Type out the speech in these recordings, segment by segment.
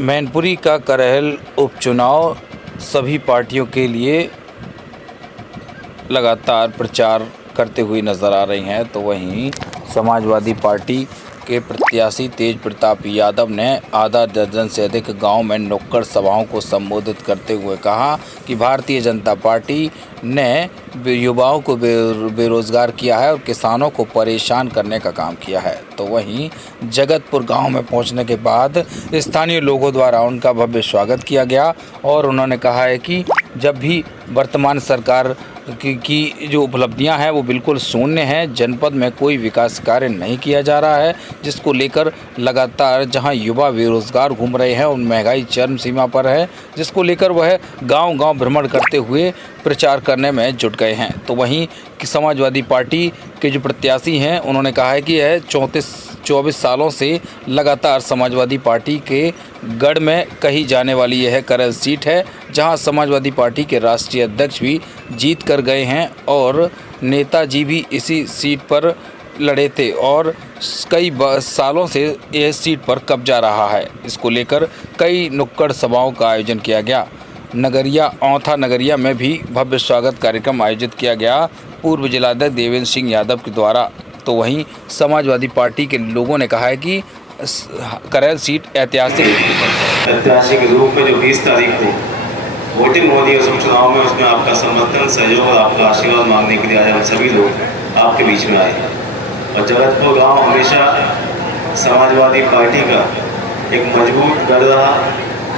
मैनपुरी का करहल उपचुनाव सभी पार्टियों के लिए लगातार प्रचार करते हुए नज़र आ रही हैं। तो वहीं समाजवादी पार्टी के प्रत्याशी तेज प्रताप यादव ने आधा दर्जन से अधिक गांव में नुक्कड़ सभाओं को संबोधित करते हुए कहा कि भारतीय जनता पार्टी ने युवाओं को बेरोजगार किया है और किसानों को परेशान करने का काम किया है। तो वहीं जगतपुर गांव में पहुंचने के बाद स्थानीय लोगों द्वारा उनका भव्य स्वागत किया गया और उन्होंने कहा है कि जब भी वर्तमान सरकार की जो उपलब्धियां हैं वो बिल्कुल शून्य हैं। जनपद में कोई विकास कार्य नहीं किया जा रहा है, जिसको लेकर लगातार जहां युवा बेरोजगार घूम रहे हैं और महंगाई चरम सीमा पर है, जिसको लेकर वह गांव-गांव भ्रमण करते हुए प्रचार करने में जुट गए हैं। तो वहीं समाजवादी पार्टी के जो प्रत्याशी हैं उन्होंने कहा है कि यह 24 सालों से लगातार समाजवादी पार्टी के गढ़ में कही जाने वाली यह करहल सीट है, जहां समाजवादी पार्टी के राष्ट्रीय अध्यक्ष भी जीत कर गए हैं और नेताजी भी इसी सीट पर लड़े थे और कई सालों से यह सीट पर कब्जा रहा है। इसको लेकर कई नुक्कड़ सभाओं का आयोजन किया गया। औंथा नगरिया में भी भव्य स्वागत कार्यक्रम आयोजित किया गया पूर्व जिलाध्यक्ष देवेंद्र सिंह यादव के द्वारा। तो वहीं समाजवादी पार्टी के लोगों ने कहा है कि करहल सीट ऐतिहासिक रूप में जो 20 तारीख को वोटिंग होनी है उस उपचुनाव में, उसमें आपका समर्थन, सहयोग और आपका आशीर्वाद मांगने के लिए आज हम सभी लोग आपके बीच में आए। और जगतपुर गांव हमेशा समाजवादी पार्टी का एक मजबूत गढ़ रहा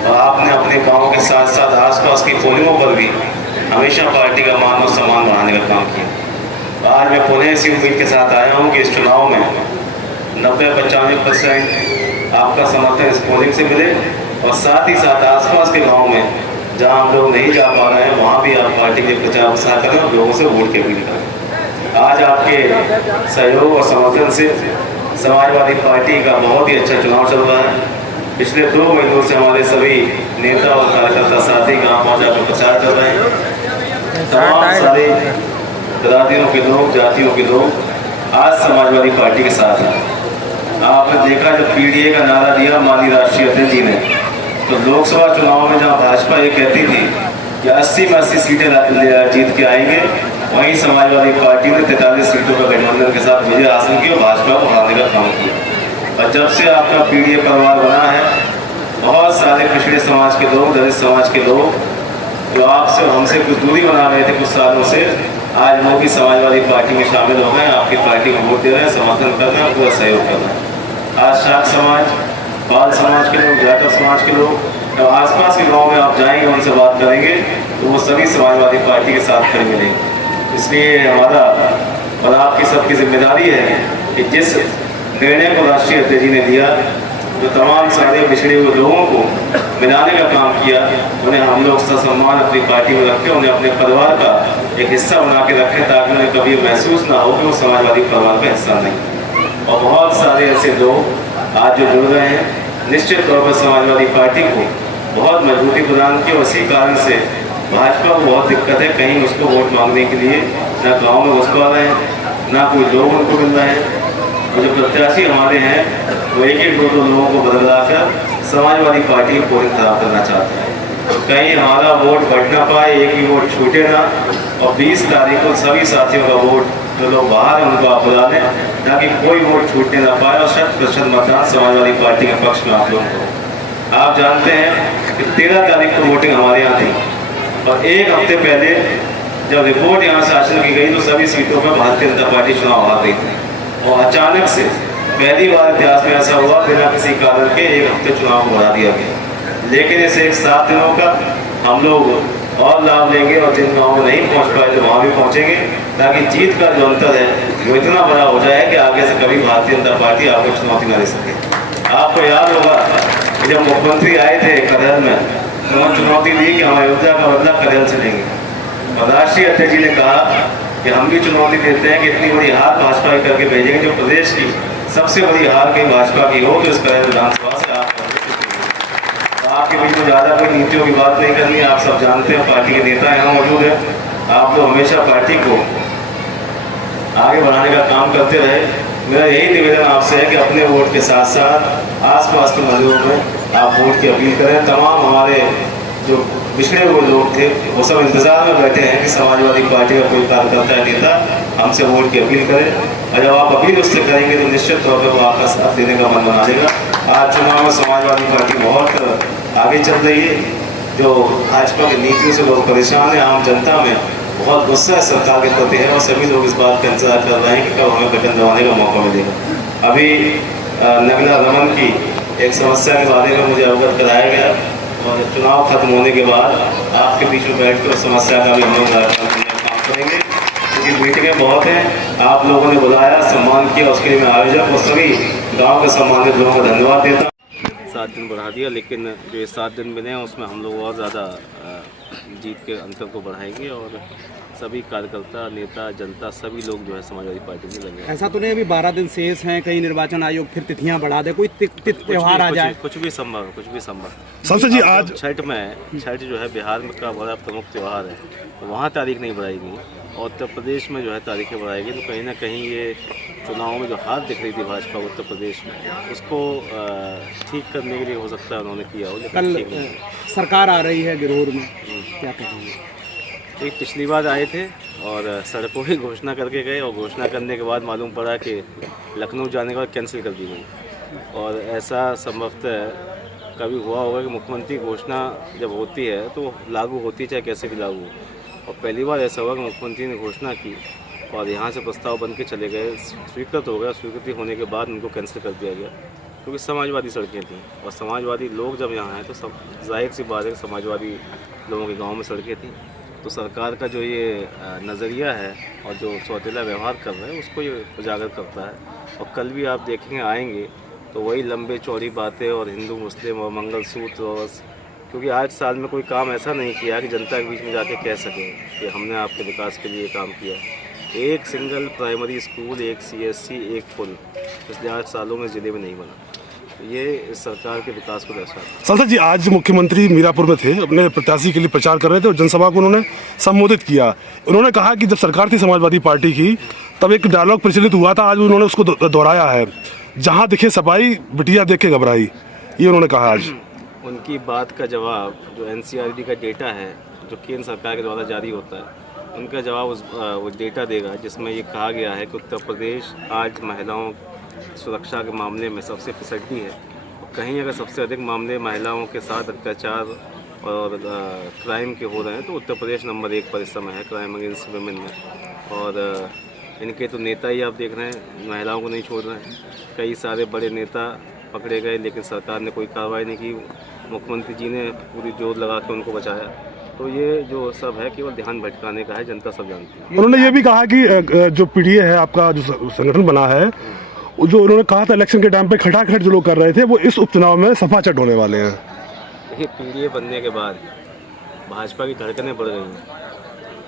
और आपने अपने गांव के साथ साथ आसपास की पोलिंगों पर भी हमेशा पार्टी का मान और सम्मान बढ़ाने का काम किया। आज मैं पुणे इसी उम्मीद के साथ आया हूं कि इस चुनाव में 90-95% आपका समर्थन इस पोलिंग से मिले और साथ ही साथ आसपास के गांव में जहां हम लोग नहीं जा पा रहे हैं वहां भी आप पार्टी के प्रचार प्रसार करें और लोगों से वोट की अपील करें। आज आपके सहयोग और समर्थन से समाजवादी पार्टी का बहुत ही अच्छा चुनाव चल रहा है। पिछले 2 महीनों से हमारे सभी नेता और कार्यकर्ता साथी गाँव पहुँचा कर प्रचार कर रहे हैं। तमाम सारे बिरादरियों के लोग, जातियों के लोग आज समाजवादी पार्टी के साथ हैं। आपने देखा जब पीडीए का नारा दिया माननीय राष्ट्रीय अध्यक्ष जी ने, तो लोकसभा चुनाव में जहां भाजपा ये कहती थी कि 80 में 80 सीटें जीत के आएंगे, वहीं समाजवादी पार्टी ने 43 सीटों का गठबंधन के साथ विजय हासिल की और भाजपा को हराने का काम किया। और जब से आपका पीडीए परिवार बना है, बहुत सारे पिछड़े समाज के लोग, दलित समाज के लोग जो आपसे हमसे कुछ दूरी बना रहे थे कुछ सालों से, आज वो भी समाजवादी पार्टी में शामिल हो गए, आपकी पार्टी को वोट दे रहे हैं, समर्थन कर रहे हैं, पूरा सहयोग कर रहे हैं। आज शाक समाज, बाल समाज के लोग, जाटव समाज के लोग, जब आसपास के गाँव में आप जाएंगे, उनसे बात करेंगे तो वो सभी समाजवादी पार्टी के साथ खड़े मिलेंगे। इसलिए हमारा और आपकी सबकी जिम्मेदारी है कि जिस निर्णय को राष्ट्रीय अध्यक्ष जी ने दिया, जो तमाम सारे पिछड़े हुए लोगों को मिलाने का काम किया, उन्हें हम लोग ससम्मान अपनी पार्टी में रखें, उन्हें अपने परिवार का एक हिस्सा बना के रखें, ताकि उन्हें कभी महसूस ना हो कि वो समाजवादी परिवार का हिस्सा नहीं। और बहुत सारे ऐसे लोग आज जो जुड़ रहे हैं, निश्चित तौर पर समाजवादी पार्टी को बहुत मजबूती प्रदान की और इसी कारण से भाजपा को बहुत दिक्कत है, कहीं उसको वोट मांगने के लिए ना गाँव में घुस पा रहे हैं, ना कोई लोग उनको मिल रहे हैं। और जो प्रत्याशी हमारे हैं वो 1-2 लोगों को बदला कर समाजवादी पार्टी की पोलिंग खराब करना चाहते हैं। कहीं हमारा वोट बढ़ ना पाए, एक भी वोट छूटे ना, और 20 तारीख को सभी साथियों का वोट जो लोग बाहर हैं उनको आप बुला लें, ताकि कोई वोट छूटने ना पाए और 100% मतदान समाजवादी पार्टी के पक्ष में आप लोग को। आप जानते हैं कि 13 तारीख को वोटिंग हमारे यहाँ थी और 1 हफ्ते पहले जब रिपोर्ट यहाँ से हासिल की गई तो सभी सीटों पर भारतीय जनता पार्टी चुनाव हार गई थी। और अचानक से पहली बार इतिहास में ऐसा हुआ, बिना किसी कारण के 1 हफ्ते चुनाव को बढ़ा दिया गया। लेकिन इस 7 दिनों का हम लोग और लाभ लेंगे और जिन गाँव में नहीं पहुँच पाए तो वहाँ भी पहुँचेंगे, ताकि जीत का जो अंतर है वो इतना बड़ा हो जाए कि आगे से कभी भारतीय जनता पार्टी आपको चुनौती न दे सके। आपको याद होगा कि जब मुख्यमंत्री आए थे करहल में, तो उन्होंने चुनौती दी कि हम अयोध्या का बदला करहल से लेंगे। और राष्ट्रीय अध्यक्ष जी ने कहा कि हम भी चुनौती देते हैं कि इतनी बड़ी हार भाजपा की करके भेजेंगे, जो प्रदेश की सबसे बड़ी हार कहीं भाजपा की हो तो इस करहल विधानसभा से आपके बीच में ज़्यादा कोई नीतियों की बात नहीं करनी है। आप सब जानते हैं पार्टी के नेता यहाँ मौजूद हैं, आप तो हमेशा पार्टी को आगे बढ़ाने का काम करते रहे। मेरा यही निवेदन आपसे है कि अपने वोट के साथ साथ आसपास के मंदिरों में आप वोट की अपील करें। तमाम हमारे जो पिछड़े हुए लोग थे वो सब इंतज़ार में बैठे हैं कि समाजवादी पार्टी का कोई कार्यकर्ता या नेता हमसे वोट की अपील करे, और जब आप अपील उससे करेंगे तो निश्चित तौर पर वो आपका साथ देने का मन बना लेगा। आज चुनाव में समाजवादी पार्टी बहुत आगे चल रही है। जो भाजपा की नीतियों से लोग परेशान हैं, आम जनता में बहुत गुस्सा है सरकार के प्रति है, और सभी लोग इस बात का इंतजार कर रहे हैं कि कब हमें बटन दबाने का मौका मिलेगा। अभी नगला रमन की एक समस्या के बारे में मुझे अवगत कराया गया, और चुनाव खत्म होने के बाद आपके बीच में बैठ कर उस समस्या का भी हम लोग काम करेंगे, क्योंकि मीटिंगें बहुत हैं। आप लोगों ने बुलाया, सम्मान किया, उसके लिए मैं आयोजक और सभी गाँव के सम्मानित लोगों को धन्यवाद देता हूँ। 7 दिन बढ़ा दिया, लेकिन जो ये 7 दिन मिले हैं उसमें हम लोग और ज़्यादा जीत के अंतर को बढ़ाएंगे, और सभी कार्यकर्ता, नेता, जनता सभी लोग जो है समाजवादी पार्टी में लगे। ऐसा तो नहीं अभी 12 दिन शेष हैं, कहीं निर्वाचन आयोग फिर तिथियां बढ़ा दे, कोई त्योहार आ जाए? कुछ भी संभव है, कुछ भी संभव। सांसद जी आज छठ जो है बिहार में का बड़ा प्रमुख त्यौहार है, तो वहाँ तारीख नहीं बढ़ाएगी, और उत्तर प्रदेश में जो है तारीखें बढ़ाएगी, तो कहीं ना कहीं ये चुनाव में जो हार दिख रही थी भाजपा उत्तर प्रदेश में उसको ठीक करने के लिए हो सकता है उन्होंने किया हो, लेकिन ठीक नहीं। सरकार आ रही है गिरोर में, क्या कहेंगे? एक पिछली बार आए थे और सड़कों की घोषणा करके गए, और घोषणा करने के बाद मालूम पड़ा कि लखनऊ जाने के बाद कैंसिल कर दी गई। और ऐसा संभवतः कभी हुआ होगा कि मुख्यमंत्री घोषणा जब होती है तो लागू होती है, चाहे कैसे भी लागू हो। और पहली बार ऐसा हुआ कि मुख्यमंत्री ने घोषणा की और यहाँ से प्रस्ताव बन के चले गए, स्वीकृत हो गया, स्वीकृति होने के बाद उनको कैंसिल कर दिया गया, क्योंकि समाजवादी सड़कें थीं, और समाजवादी लोग जब यहाँ आए तो सब जाहिर सी बात है कि समाजवादी लोगों के गाँव में सड़कें थीं। तो सरकार का जो ये नज़रिया है और जो सौतेला व्यवहार कर रहे हैं उसको ये उजागर करता है। और कल भी आप देखेंगे आएंगे तो वही लंबे चौड़ी बातें और हिंदू मुस्लिम और मंगलसूत्र, और क्योंकि आज साल में कोई काम ऐसा नहीं किया कि जनता के बीच में जाके कह सकें कि हमने आपके विकास के लिए काम किया। एक सिंगल प्राइमरी स्कूल, एक CSC, एक पुल पिछले 8 सालों में ज़िले में नहीं बना। ये इस सरकार के विकास को दर्शाता है। सांसद जी आज मुख्यमंत्री मीरापुर में थे, अपने प्रत्याशी के लिए प्रचार कर रहे थे और जनसभा को उन्होंने संबोधित किया। उन्होंने कहा कि जब सरकार थी समाजवादी पार्टी की तब एक डायलॉग प्रचलित हुआ था, आज उन्होंने उसको दोहराया है, जहां दिखे सफाई बिटिया देख के घबराई, ये उन्होंने कहा आज। उनकी बात का जवाब जो NCRD का डेटा है जो केंद्र सरकार के द्वारा जारी होता है, उनका जवाब वो डेटा देगा जिसमें ये कहा गया है कि उत्तर प्रदेश आज महिलाओं सुरक्षा के मामले में सबसे फिसड्डी है। कहीं अगर सबसे अधिक मामले महिलाओं के साथ अत्याचार और क्राइम के हो रहे हैं तो उत्तर प्रदेश नंबर 1 पर इस समय है क्राइम अगेंस्ट वुमेन में। और इनके तो नेता ही आप देख रहे हैं महिलाओं को नहीं छोड़ रहे हैं। कई सारे बड़े नेता पकड़े गए लेकिन सरकार ने कोई कार्रवाई नहीं की, मुख्यमंत्री जी ने पूरी जोर लगा के उनको बचाया। तो ये जो सब है केवल ध्यान भटकाने का है, जनता सब जानती है। उन्होंने ये भी कहा कि जो PDA है आपका जो संगठन बना है, जो उन्होंने कहा था इलेक्शन के टाइम पे खटाखट जो लोग कर रहे थे वो इस उपचुनाव में सफाचट होने वाले हैं। देखिए PDA बनने के बाद भाजपा की धड़कनें बढ़ गई हैं,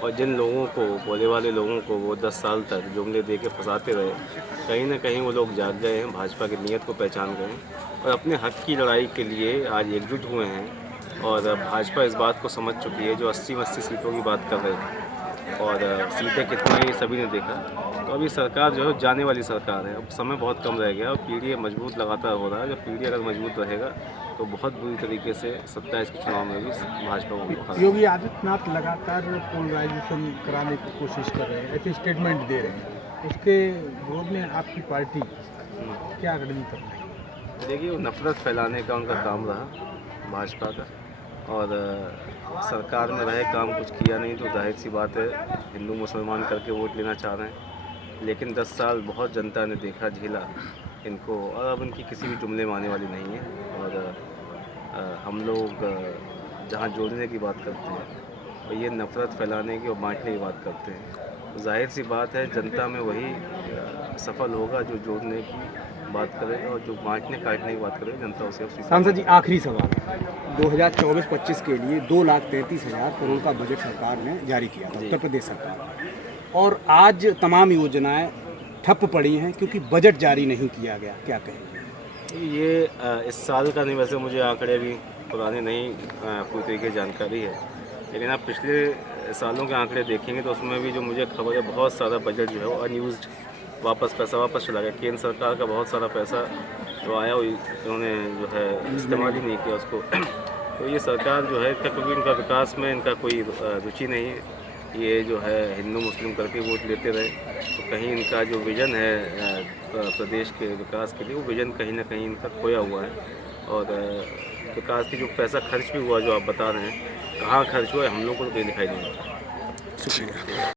और जिन लोगों को बोले वाले लोगों को वो 10 साल तक जुमले दे के फंसाते रहे, कहीं ना कहीं वो लोग जाग गए हैं, भाजपा की नीयत को पहचान गए हैं और अपने हक की लड़ाई के लिए आज एकजुट हुए हैं। और भाजपा इस बात को समझ चुकी है, जो 80 सीटों की बात कर रहे थे और सीटें कितना ही सभी ने देखा। तो अभी सरकार जो है जाने वाली सरकार है, अब समय बहुत कम रह गया और PDA मजबूत लगातार हो रहा है। जब PDA अगर मजबूत रहेगा तो बहुत बुरी तरीके से 27 के चुनाव में भी भाजपा को। योगी आदित्यनाथ लगातार पोलराइजेशन कराने की कोशिश कर रहे हैं, ऐसे स्टेटमेंट दे रहे हैं, उसके विरोध में आपकी पार्टी क्या रणनीति कर रही है? देखिए, वो नफरत फैलाने का उनका काम रहा भाजपा का, और सरकार में रहे काम कुछ किया नहीं तो जाहिर सी बात है हिंदू मुसलमान करके वोट लेना चाह रहे हैं। लेकिन 10 साल बहुत जनता ने देखा, झेला इनको, और अब इनकी किसी भी जुमले में आने वाली नहीं है। और हम लोग जहाँ जोड़ने की बात करते हैं और ये नफ़रत फैलाने की और बांटने की बात करते हैं, तो जाहिर सी बात है जनता में वही सफल होगा जो जोड़ने की बात करेगा, और जो बांटने काटने की बात करेगा जनता उसे उसी। सांसद जी आखिरी सवाल, 2024-25 के लिए 2,33,000 करोड़ का बजट सरकार ने जारी किया था, उत्तर प्रदेश सरकार, और आज तमाम योजनाएं ठप पड़ी हैं क्योंकि बजट जारी नहीं किया गया, क्या कहेंगे? ये इस साल का नहीं, वैसे मुझे आंकड़े भी पुराने नहीं पूरी तरीके जानकारी है, लेकिन आप पिछले सालों के आंकड़े देखेंगे तो उसमें भी जो मुझे खबर है बहुत सारा बजट जो है वो अनयूज्ड पैसा वापस चला गया। केंद्र सरकार का बहुत सारा पैसा तो आया हुई उन्होंने जो है इस्तेमाल ही नहीं किया उसको। तो ये सरकार जो है क्योंकि इनका विकास में इनका कोई रुचि नहीं है, ये जो है हिंदू मुस्लिम करके वोट लेते रहे, तो कहीं इनका जो विज़न है प्रदेश के विकास के लिए वो विज़न कहीं ना कहीं इनका खोया हुआ है। और विकास की जो पैसा खर्च भी हुआ जो आप बता रहे हैं, कहाँ खर्च हुआ है हम लोग को तो कहीं दिखाई नहीं देता। शुक्रिया।